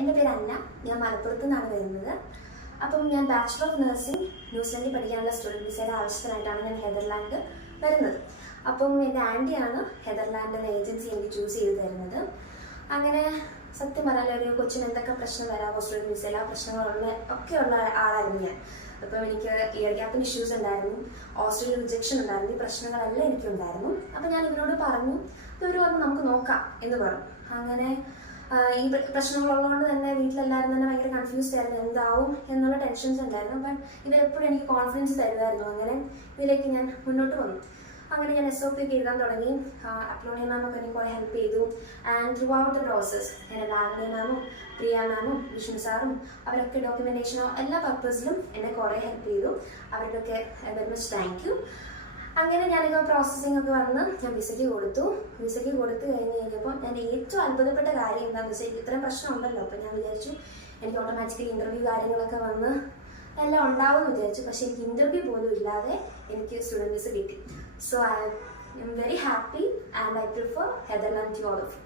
എൻ്റെ പേര് അന്ന. ഞാൻ മലപ്പുറത്തു നിന്നാണ് വരുന്നത്. അപ്പം ഞാൻ ബാച്ചിലർ ഓഫ് നഴ്സിംഗ് ന്യൂസിലൻഡിൽ പഠിക്കാനുള്ള സ്റ്റുഡൻറ്റ് വിസയുടെ ആവശ്യത്തിനായിട്ടാണ് ഞാൻ നെതർലാൻഡ് വരുന്നത്. അപ്പം എൻ്റെ ആൻറ്റിയാണ് നെതർലാൻഡിൻ്റെ ഏജൻസി എനിക്ക് ചൂസ് ചെയ്ത് തരുന്നത്. അങ്ങനെ സത്യം പറയാൻ ഒരു കൊച്ചിന് എന്തൊക്കെ പ്രശ്നം വരാമോ സ്റ്റുഡൻറ്റ് വിസയിൽ ആ ഒക്കെയുള്ള ആളായിരുന്നു ഞാൻ. അപ്പം എനിക്ക് ഇയർ ഗ്യാപ്പിന് ഇഷ്യൂസ് ഉണ്ടായിരുന്നു, ഓസ്ട്രേലിയൻ റിജക്ഷൻ ഉണ്ടായിരുന്നു, ഈ പ്രശ്നങ്ങളെല്ലാം എനിക്കുണ്ടായിരുന്നു. അപ്പം ഞാൻ ഇവരോട് പറഞ്ഞു, ഇവർ പറഞ്ഞു നമുക്ക് നോക്കാം എന്ന് പറഞ്ഞു. അങ്ങനെ ഈ പ്രശ്നങ്ങളുള്ളതുകൊണ്ട് തന്നെ വീട്ടിലെല്ലാവരും തന്നെ ഭയങ്കര കൺഫ്യൂസ്ഡ് ആയിരുന്നു, എന്താവും എന്നുള്ള ടെൻഷൻസ് ഉണ്ടായിരുന്നു. ബട്ട് ഇവരെപ്പോഴും എനിക്ക് കോൺഫിഡൻസ് തരുമായിരുന്നു. അങ്ങനെ ഇതിലേക്ക് ഞാൻ മുന്നോട്ട് വന്നു. അങ്ങനെ ഞാൻ SOP ഒക്കെ എഴുതാൻ തുടങ്ങി. അപ്ലോണിയ മാമൊക്കെ എനിക്ക് കുറേ ഹെൽപ്പ് ചെയ്തു. And through out the process എൻ്റെ ലാവ്ലിയ മാമും പ്രിയ മാമും വിഷ്ണു സാറും അവരൊക്കെ ഡോക്യുമെൻറ്റേഷനോ എല്ലാ പർപ്പസിലും എന്നെ കുറേ ഹെൽപ്പ് ചെയ്തു. അവർക്കൊക്കെ വെരി മച്ച് താങ്ക് യു. അങ്ങനെ ഞാനിപ്പോൾ പ്രോസസ്സിംഗ് ഒക്കെ വന്ന് ഞാൻ വിസയ്ക്ക് കൊടുത്തു കഴിഞ്ഞ് കഴിഞ്ഞപ്പോൾ ഞാൻ ഏറ്റവും അത്ഭുതപ്പെട്ട കാര്യം എന്താണെന്ന് വെച്ചാൽ ഇത്രയും പ്രശ്നം ഉണ്ടല്ലോ. അപ്പോൾ ഞാൻ വിചാരിച്ചു എനിക്ക് ഓട്ടോമാറ്റിക്കലി ഇൻ്റർവ്യൂ കാര്യങ്ങളൊക്കെ വന്ന് എല്ലാം ഉണ്ടാവുമെന്ന് വിചാരിച്ചു. പക്ഷേ എനിക്ക് ഇൻ്റർവ്യൂ പോലും ഇല്ലാതെ എനിക്ക് സ്റ്റുഡൻറ്റ് വിസ കിട്ടി. So I am very happy and I prefer Netherlands to all of you.